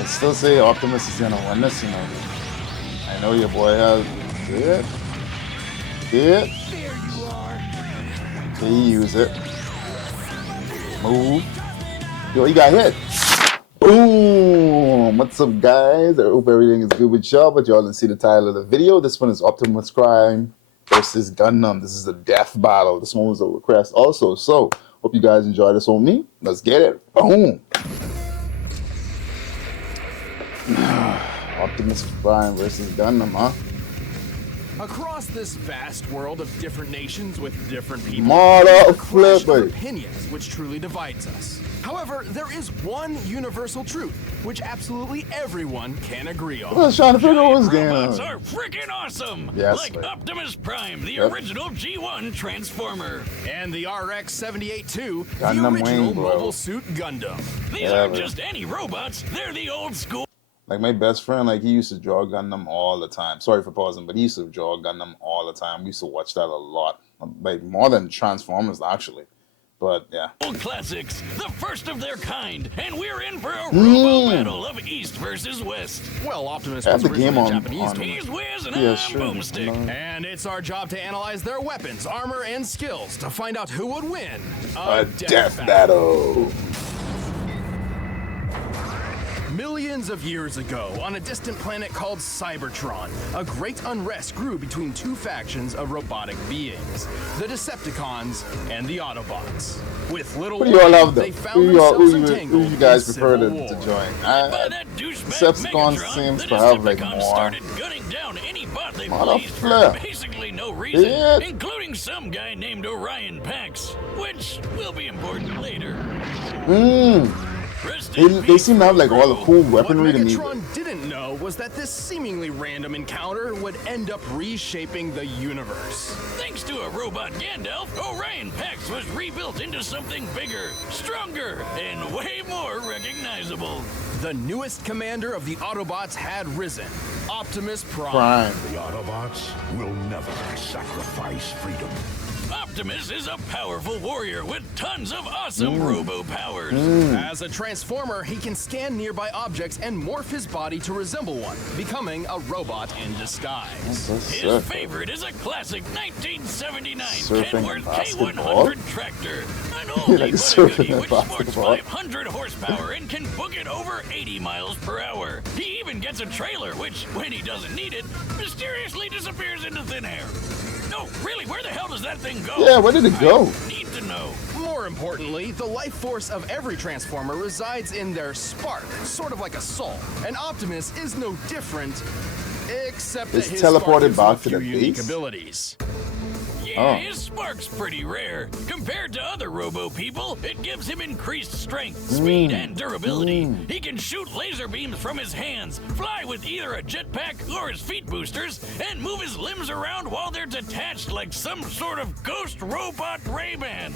I still say Optimus is gonna win this, you know. I know your boy has it. It. There you are. He use it. Move. Yo, he got hit. Boom! What's up, guys? I hope everything is good with y'all, but y'all didn't see the title of the video. This one is Optimus Prime versus Gundam. This is a death battle. This one was a request also. So, hope you guys enjoy this on me. Let's get it. Boom! Optimus Prime versus Gundam, huh? Across this vast world of different nations with different people, Mother there's a clash flipper. of opinions which truly divides us. However, there is one universal truth which absolutely everyone can agree on. I was trying to figure out what's going Robots on. are freaking awesome! Yes, like mate. Optimus Prime, the Yep. original G1 Transformer. And the RX-78-2, the Gundam original Wing, bro. mobile suit Gundam. These Yeah, aren't man. just any robots, they're the old school. Like my best friend, like he used to draw Gundam all the time. Sorry for pausing, but he used to draw Gundam all the time. We used to watch that a lot, like more than Transformers actually. But yeah, Classics, the first of their kind, and we're in for a robo battle of East versus West. Well, Optimus I have was the game originally on- Japanese. on- He's Wiz and Yeah, I'm sure. Boomstick. And it's our job to analyze their weapons, armor, and skills to find out who would win a death battle. Millions of years ago, on a distant planet called Cybertron, a great unrest grew between two factions of robotic beings, the Decepticons and the Autobots. With little Who do y'all love warning, though? they found Who themselves you entangled guys in prefer civil to war. join? By that douchebag Decepticons Megatron, seems the to have like Decepticons more. started gunning down any bot they Mother pleased for flip. basically no reason, Yeah. including some guy named Orion Pax, which will be important later. Rest in They peace, seem to have like all the bro. cool What weaponry to need. Megatron didn't know was that this seemingly random encounter would end up reshaping the universe. Thanks to a robot Gandalf, Orion Pax was rebuilt into something bigger, stronger, and way more recognizable. The newest commander of the Autobots had risen, Optimus Prime. Prime. The Autobots will never sacrifice freedom. Optimus is a powerful warrior with tons of awesome robo powers. As a transformer, he can scan nearby objects and morph his body to resemble one, becoming a robot in disguise. That's His sick. favorite is a classic 1979 Surfing Kenworth and basketball? K100 tractor. An Like oldie but a surfing goodie and which sports basketball. 500 horsepower and can book it over 80 miles per hour. He even gets a trailer, which, when he doesn't need it, mysteriously disappears into thin air. No, really, where the hell does that thing go? Yeah, where did it go? I need to know. More importantly, the life force of every Transformer resides in their spark, sort of like a soul. And Optimus is no different, except It's that his teleported spark gives him back a to few the unique base? abilities. Yeah, Oh. his spark's pretty rare. Compared to other robo people, it gives him increased strength, speed, and durability. He can shoot laser beams from his hands, fly with either a jetpack or his feet boosters, and move his limbs around while they're detached like some sort of ghost robot Ray-Ban.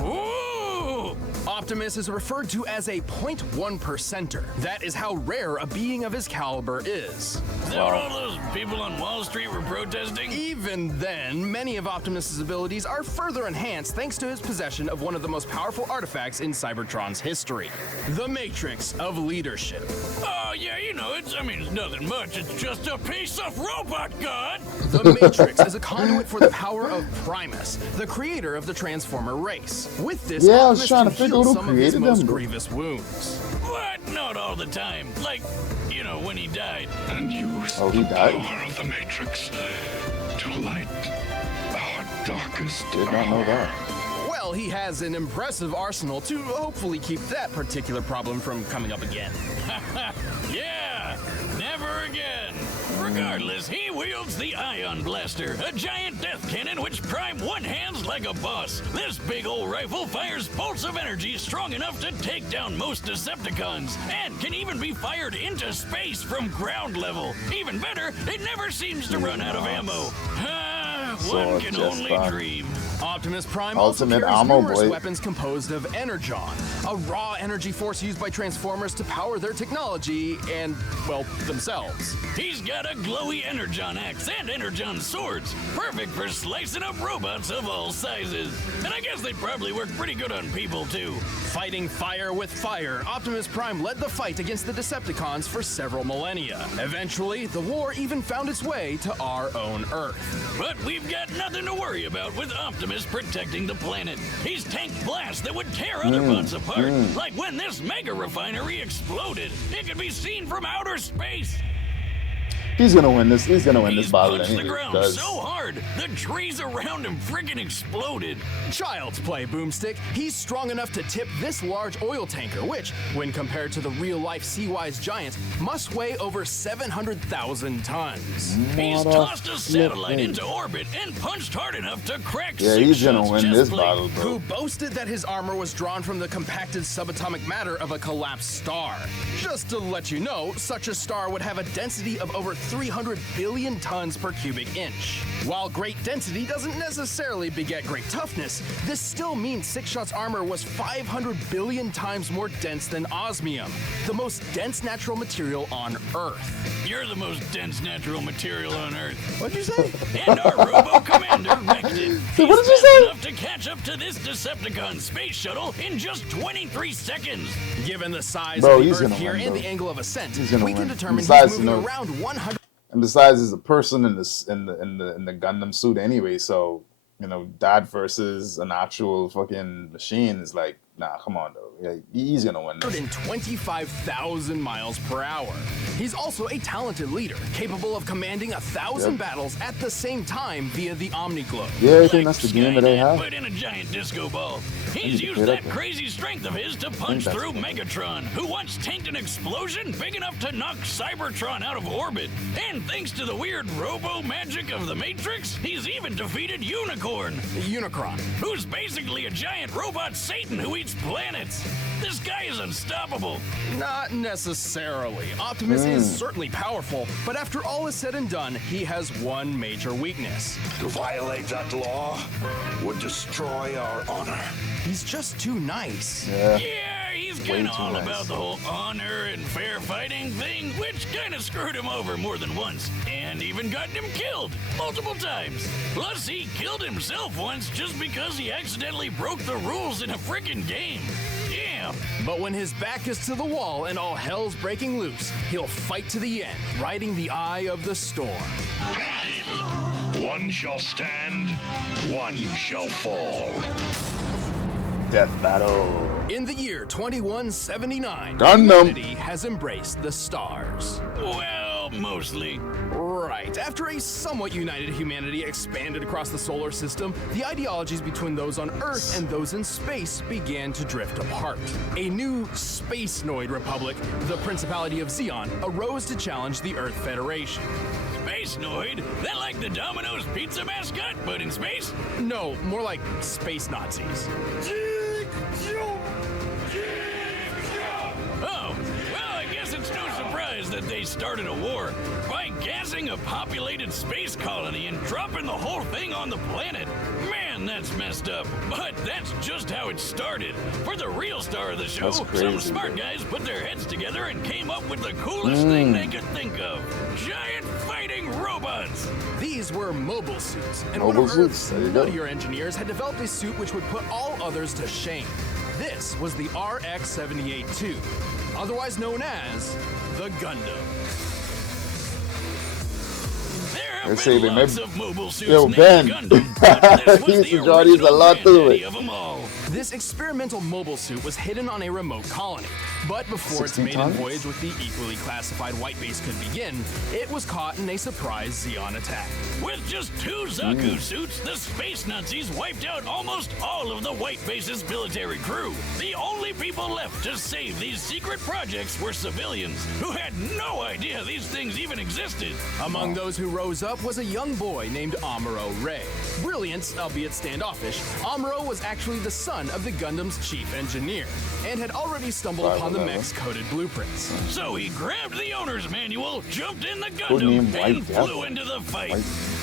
Ooh! Optimus is referred to as a 0.1%er. That is how rare a being of his caliber is. Is that what all those people on Wall Street were protesting? Even then, many of Optimus's abilities are further enhanced thanks to his possession of one of the most powerful artifacts in Cybertron's history, the Matrix of Leadership. Oh, yeah, you know, it's nothing much. It's just a piece of robot god. The Matrix is a conduit for the power of Primus, the creator of the Transformer race. With this, Yeah, I was Optimus trying to can figure heal out who some of his created most them, bro. grievous wounds. What? Not all the time. Like, when he died. And use Oh, he the died? power of the Matrix to light our darkest Did not know that. Well, he has an impressive arsenal to hopefully keep that particular problem from coming up again. Yeah, never again. Regardless, he wields the Ion Blaster, a giant death cannon which Prime one-hands like a boss. This big old rifle fires bolts of energy strong enough to take down most Decepticons, and can even be fired into space from ground level. Even better, it never seems to run out of ammo. One So can just only fine. dream. Optimus Prime Ultimate also carries ammo, numerous boy. weapons composed of energon, a raw energy force used by Transformers to power their technology and, well, themselves. He's got a glowy energon axe and energon swords, perfect for slicing up robots of all sizes. And I guess they'd probably work pretty good on people too. Fighting fire with fire, Optimus Prime led the fight against the Decepticons for several millennia. Eventually, the war even found its way to our own Earth. But we've got nothing to worry about with Optimus protecting the planet. He's tanked blasts that would tear other bots apart, like when this mega refinery exploded. It could be seen from outer space. He's gonna win this. He's gonna win He's this battle punched the anyway. ground Because so hard, the trees around him freaking exploded. Child's play, Boomstick. He's strong enough to tip this large oil tanker, which, when compared to the real-life Sea-Wise giant, must weigh over 700,000 tons. He's tossed a satellite into orbit and punched hard enough to crack yeah, 6 he's gonna shots win chest this plate. battle, Who bro. boasted that his armor was drawn from the compacted subatomic matter of a collapsed star. Just to let you know, such a star would have a density of over 300 billion tons per cubic inch. While great density doesn't necessarily beget great toughness, this still means Six Shot's armor was 500 billion times more dense than osmium, the most dense natural material on Earth. You're the most dense natural material on Earth. What'd you say? And our robo-commander wrecked it. He's what did you fast say? enough to catch up to this Decepticon space shuttle in just 23 seconds. Given the size Bro, of the he's Earth gonna here win, and bro. the angle of ascent, He's gonna we can win. determine Besides, he's you moving know- around 100. And besides, he's a person in the Gundam suit anyway. So you know, that versus an actual fucking machine is like, nah, come on though. Yeah, he's gonna win this. 125,000 miles per hour. He's also a talented leader, capable of commanding 1,000 Yep. battles at the same time via the Omniglobe. Yeah, I think that's the game that they Skynet, have. But in a giant disco ball. need He's to used get up that there. crazy strength of his to punch that's through the- Megatron, who once tanked an explosion big enough to knock Cybertron out of orbit. And thanks to the weird robo magic of the Matrix, he's even defeated Unicorn, Unicron. who's basically a giant robot Satan who eats planets. This guy is unstoppable. Not necessarily. Optimus is certainly powerful, but after all is said and done, he has one major weakness. To violate that law would destroy our honor. He's just too nice. Yeah. Yeah, he's Way kind of too all nice. about the whole honor and fair fighting thing, which kind of screwed him over more than once, and even gotten him killed multiple times. Plus, he killed himself once just because he accidentally broke the rules in a frickin' game. Damn. But when his back is to the wall and all hell's breaking loose, he'll fight to the end, riding the eye of the storm. One shall stand, one shall fall. Death battle. In the year 2179, Gundam. humanity has embraced the stars. Well, mostly. Right. After a somewhat united humanity expanded across the solar system, the ideologies between those on Earth and those in space began to drift apart. A new space-noid republic, the Principality of Zeon, arose to challenge the Earth Federation. Space Noid? That like the Domino's pizza mascot, but in space? No, more like space Nazis. Oh, well, I guess it's no surprise that they started a war by gassing a populated space colony and dropping the whole thing on the planet. Man, that's messed up. But that's just how it started. For the real star of the show, That's some crazy, smart dude. guys put their heads together and came up with the coolest thing they could think of. Giant fighting robots. These were mobile suits, and Mobile one of Earth's suits, there you go. nuttier engineers had developed a suit which would put all others to shame. This was the RX-78-2, otherwise known as the Gundam. There They have say been they lots may- of mobile suits Yo, named Ben. Gundam, but this was He's the enjoyed these a original lot to granddaddy it. of 'em all. This experimental mobile suit was hidden on a remote colony, but before its 60 maiden tons? voyage with the equally classified white base could begin, it was caught in a surprise Zeon attack. With just 2 Zaku suits, the space Nazis wiped out almost all of the white base's military crew. The only people left to save these secret projects were civilians who had no idea these things even existed. Among those who rose up was a young boy named Amuro Ray. Brilliant, albeit standoffish, Amuro was actually the son of the Gundam's chief engineer, and had already stumbled upon the mech's coded blueprints. So he grabbed the owner's manual, jumped in the Codename Gundam, White and Death? flew into the fight.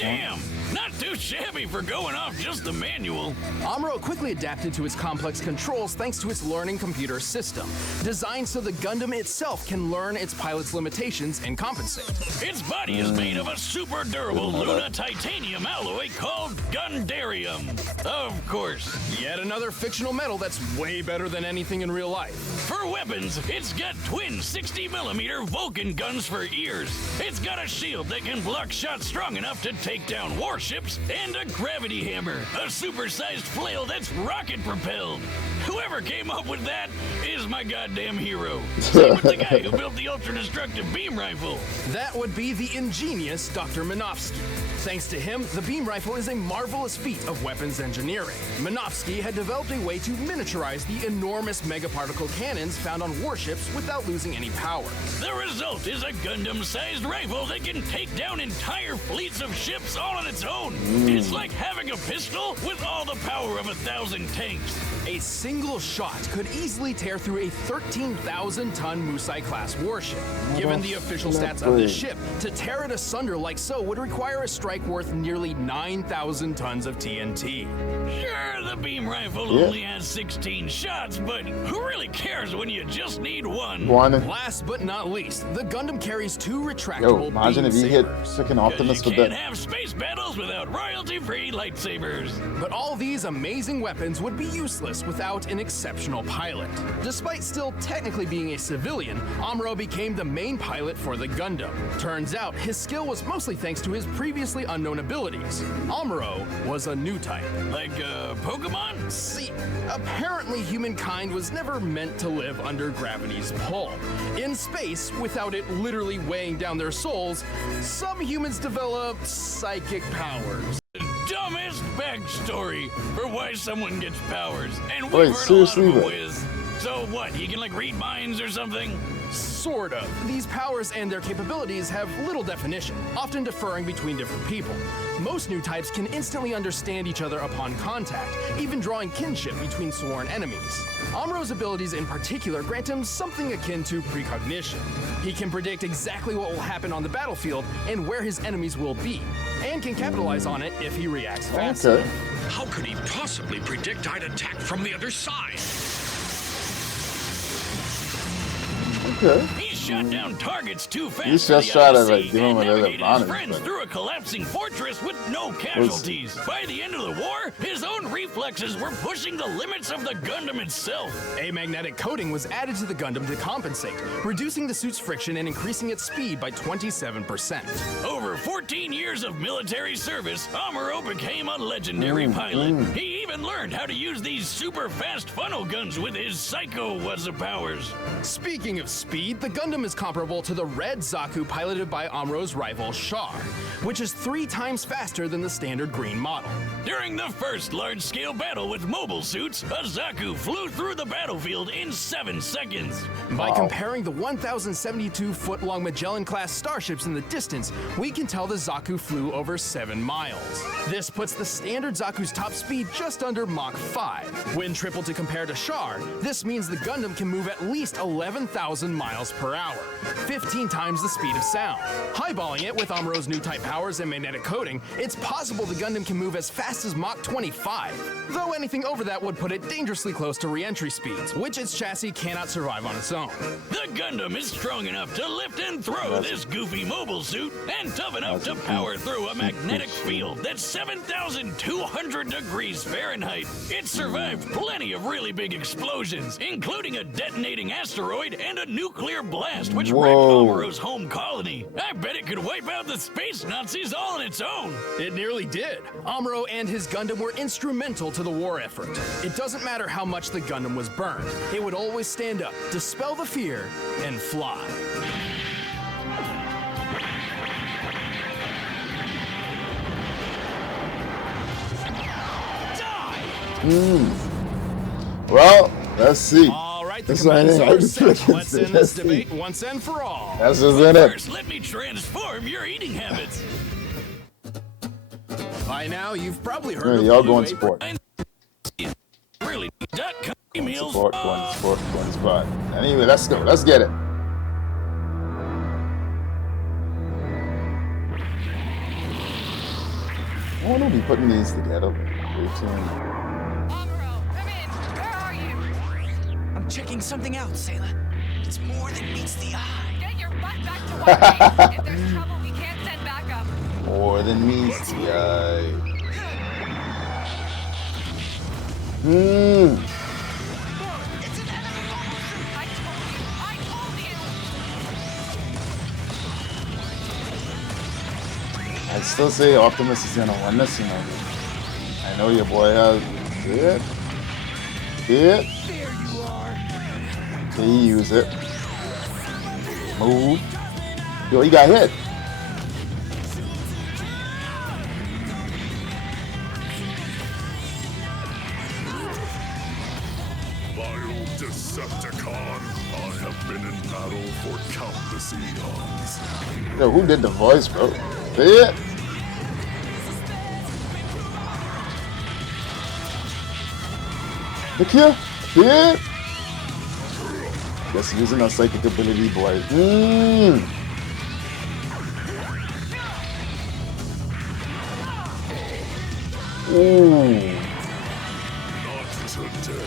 Damn! Not too shabby for going off just the manual. Amuro quickly adapted to its complex controls thanks to its learning computer system, designed so the Gundam itself can learn its pilot's limitations and compensate. Its body is made of a super durable Luna titanium alloy called Gundarium. Of course. Yet another fictional metal that's way better than anything in real life. For weapons, it's got twin 60mm Vulcan guns for ears. It's got a shield that can block shots strong enough to take down warships, and a gravity hammer, a supersized flail that's rocket propelled. Whoever came up with that is my goddamn hero. Same with the guy who built the ultra-destructive beam rifle. That would be the ingenious Dr. Minovsky. Thanks to him, the beam rifle is a marvelous feat of weapons engineering. Minovsky had developed a way to miniaturize the enormous megaparticle cannons found on warships without losing any power. The result is a Gundam-sized rifle that can take down entire fleets of ships all on its own. It's like having a pistol with all the power of 1,000 tanks. A single shot could easily tear through a 13,000-ton Musai-class warship. Given the official stats of this ship, to tear it asunder like so would require a strike worth nearly 9,000 tons of TNT. Sure, the beam rifle only has 16 shots, but who really cares when you just need one? Last but not least, the Gundam carries two retractable imagine beam if you hit sabers. freaking Optimus You with can't that. have space battles without royalty-free lightsabers. But all these amazing weapons would be useless without an exceptional pilot. Despite still technically being a civilian, Amuro became the main pilot for the Gundam. Turns out, his skill was mostly thanks to his previously unknown abilities. Amuro was a new type. Like, Pokemon? See, apparently humankind was never meant to live under gravity's pull. In space, without it literally weighing down their souls, some humans developed psychic powers. Dumbest backstory for why someone gets powers. And we've Wait, heard seriously, a lot of though? them whiz. So what, he can like read minds or something? Sort of. These powers and their capabilities have little definition, often differing between different people. Most new types can instantly understand each other upon contact, even drawing kinship between sworn enemies. Amuro's abilities in particular grant him something akin to precognition. He can predict exactly what will happen on the battlefield and where his enemies will be, and can capitalize on it if he reacts fast. Okay. How could he possibly predict I'd attack from the other side? Okay. He shot down targets too fast. He's for just the trying to, other like, sea give him and a little navigated his advantage, friends but- through a collapsing fortress with no casualties. By the end of the war, his own reflexes were pushing the limits of the Gundam itself. A magnetic coating was added to the Gundam to compensate, reducing the suit's friction and increasing its speed by 27%. Over 14 years of military service, Amuro became a legendary pilot. He even learned how to use these super fast funnel guns with his psycho powers. Speaking of speed, the Gundam is comparable to the red Zaku piloted by Amuro's rival Char, which is 3 times faster than the standard green model. During the first large-scale battle with mobile suits, a Zaku flew through the battlefield in 7 seconds. By comparing the 1,072-foot-long Magellan-class starships in the distance, we can tell the Zaku flew over 7 miles. This puts the standard Zaku's top speed just under Mach 5. When tripled to compare to Char, this means the Gundam can move at least 11,000 miles per hour, 15 times the speed of sound. Highballing it with Amuro's new type powers and magnetic coating, it's possible the Gundam can move as fast as Mach 25, though anything over that would put it dangerously close to re-entry speeds, which its chassis cannot survive on its own. The Gundam is strong enough to lift and throw this goofy mobile suit, and tough enough to power through a magnetic field that's 7,200 degrees Fahrenheit. It survived plenty of really big explosions, including a detonating asteroid and a nuclear blast, which wrecked Amuro's home colony. I bet it could wipe out the space Nazis all on its own. It nearly did. Amuro and his Gundam were instrumental to the war effort. It doesn't matter how much the Gundam was burned. It would always stand up, dispel the fear, and fly. Well, let's see. All right, the That's what I competitors think. are set. Let's end this Let's see. debate once and for all. That's just in it. First, let me transform your eating habits. By now, you've probably heard Yeah, of y'all Blue going Apron. support. Really, meals. Support, one spot. Anyway, let's go. Let's get it. want to be putting these together. Amuro, come in. Where are you? I'm checking something out, Sailor. It's more than meets the eye. Get your butt back to work, Ace. If there's trouble, we can't send backup. More than meets the eye. It's an enemy monster. I told you. I still say Optimus is gonna win this, you know. I know your boy has it. There you are. He use it. Move. Yo, he got hit. Vile Decepticon, I have been in battle for countless eons. Yo, who did the voice, bro? See it? Look here. See it? Just using our psychic ability, boy. Ooh. Not today.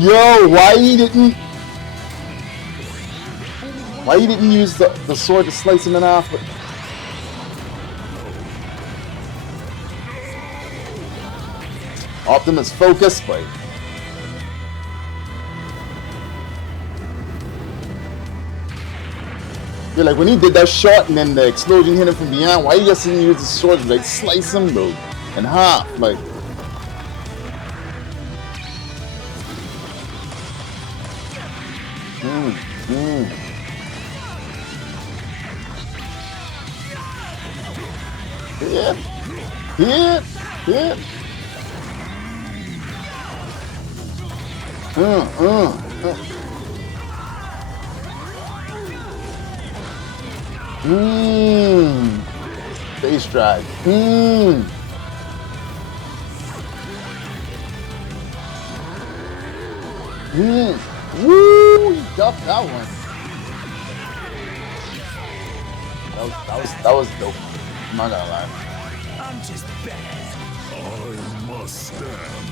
Yo, why he didn't use the sword to slice him in half? Optimus focus, boy. Yeah, like when he did that shot and then the explosion hit him from behind, why he just didn't use the sword to like slice him, bro, in half, like. Yeah. Face drive. Woo! He ducked that one. That was dope. I'm not gonna lie. I'm just bad. I must stand,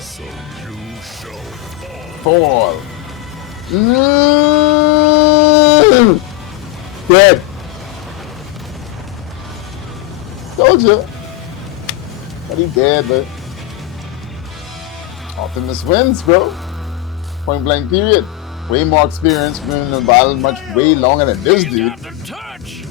so you shall Fall. fall. Dead. Told you. But he dead, but Optimus wins, bro. Point blank period. Way more experience, been in the battle way longer than this He's dude. got the touch.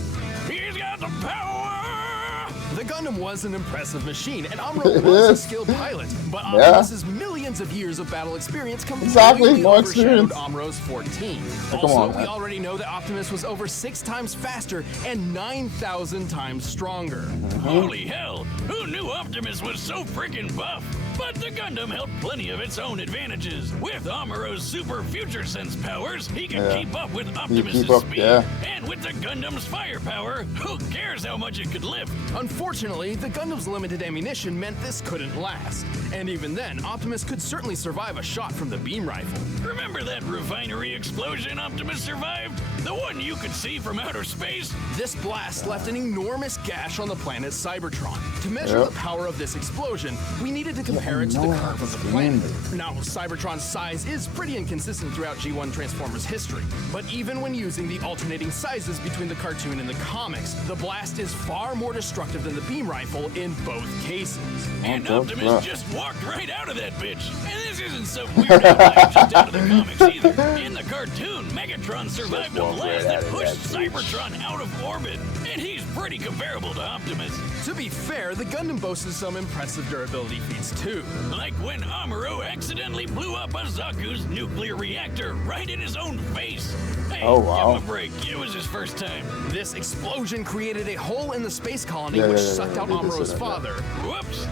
He's got the power. The Gundam was an impressive machine, and Amuro was a skilled pilot, but Yeah. Optimus's millions of years of battle experience completely Exactly, more overshadowed experience. Amuro's 14. Come Also, on, we man. already know that Optimus was over 6 times faster and 9,000 times stronger. Holy hell! Who knew Optimus was so freaking buff? But the Gundam held plenty of its own advantages. With Amuro's super future sense powers, he can Yeah. keep up with Optimus's keep up, speed. yeah. And with the Gundam's firepower, who cares how much it could lift? Unfortunately, the Gundam's limited ammunition meant this couldn't last. And even then, Optimus could certainly survive a shot from the beam rifle. Remember that refinery explosion Optimus survived? The one you could see from outer space? This blast left an enormous gash on the planet Cybertron. To measure Yep. the power of this explosion, we needed to compare it to the curve of the planet. Now, Cybertron's size is pretty inconsistent throughout G1 Transformers history, but even when using the alternating sizes between the cartoon and the comics, the blast is far more destructive than the beam rifle in both cases. And Oh, Optimus rough. just walked right out of that bitch. And this isn't some weird outlier just out of the comics either. In the cartoon, Megatron survived a walked blast right out that of pushed that bitch. Cybertron out of orbit. And he's pretty comparable to Optimus. To be fair, the Gundam boasted some impressive durability feats too. Like when Amuro accidentally blew up a Zaku's nuclear reactor right in his own face. Hey, Oh, wow. give him a break. It was his first time. This explosion created a hole in the space colony Yeah, which yeah, yeah, sucked yeah, out they did say Amuro's that, yeah. father. Whoops.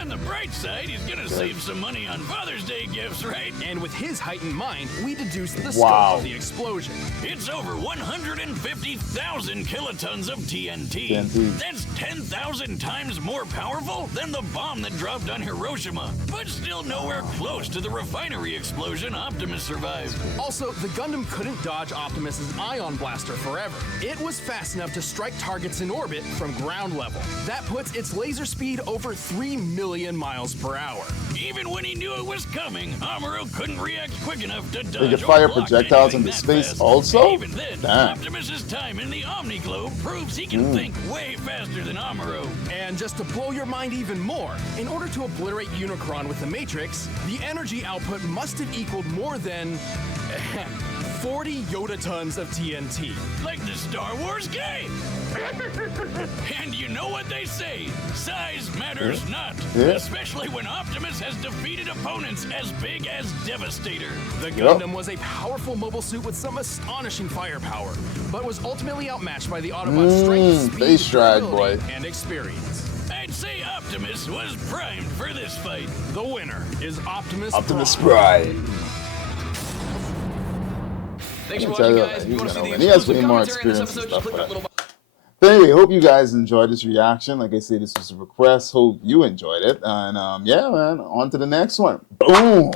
On the bright side, he's gonna save some money on Father's Father's Day gifts, right? And with his height in mind, we deduced the Wow. scope of the explosion. It's over 150,000 kilotons of TNT. TNT. That's 10,000 times more powerful than the bomb that dropped on Hiroshima, but still nowhere close to the refinery explosion Optimus survived. Also, the Gundam couldn't dodge Optimus's ion blaster forever. It was fast enough to strike targets in orbit from ground level. That puts its laser speed over 3 million miles per hour. Even when he knew it was coming, Amuro couldn't react quick enough to dodge They could or fire block projectiles anything into that space fast. also? Even then, Damn. Optimus's time in the Omni Globe proves he can think way faster than Amuro. And just to blow your mind even more, in order to obliterate Unicron with the Matrix, the energy output must have equaled more than 40 yotatons of TNT. Like the Star Wars game. And you know what they say, size matters not. Yeah. Especially when Optimus has defeated opponents as big as Devastator. The Gundam was a powerful mobile suit with some astonishing firepower, but was ultimately outmatched by the Autobots' strength, Face speed, drag, durability, boy. and experience. I'd say Optimus was primed for this fight. The winner is Optimus Optimus Prime. Prime. Thanks for Let me watching, tell you, guys. If he's you want to see gonna the win. He has exclusive way more commentary in this experience and episode, just stuff click for that that. little But anyway, hope you guys enjoyed this reaction. Like I say, this was a request. Hope you enjoyed it. And yeah, man, on to the next one. Boom.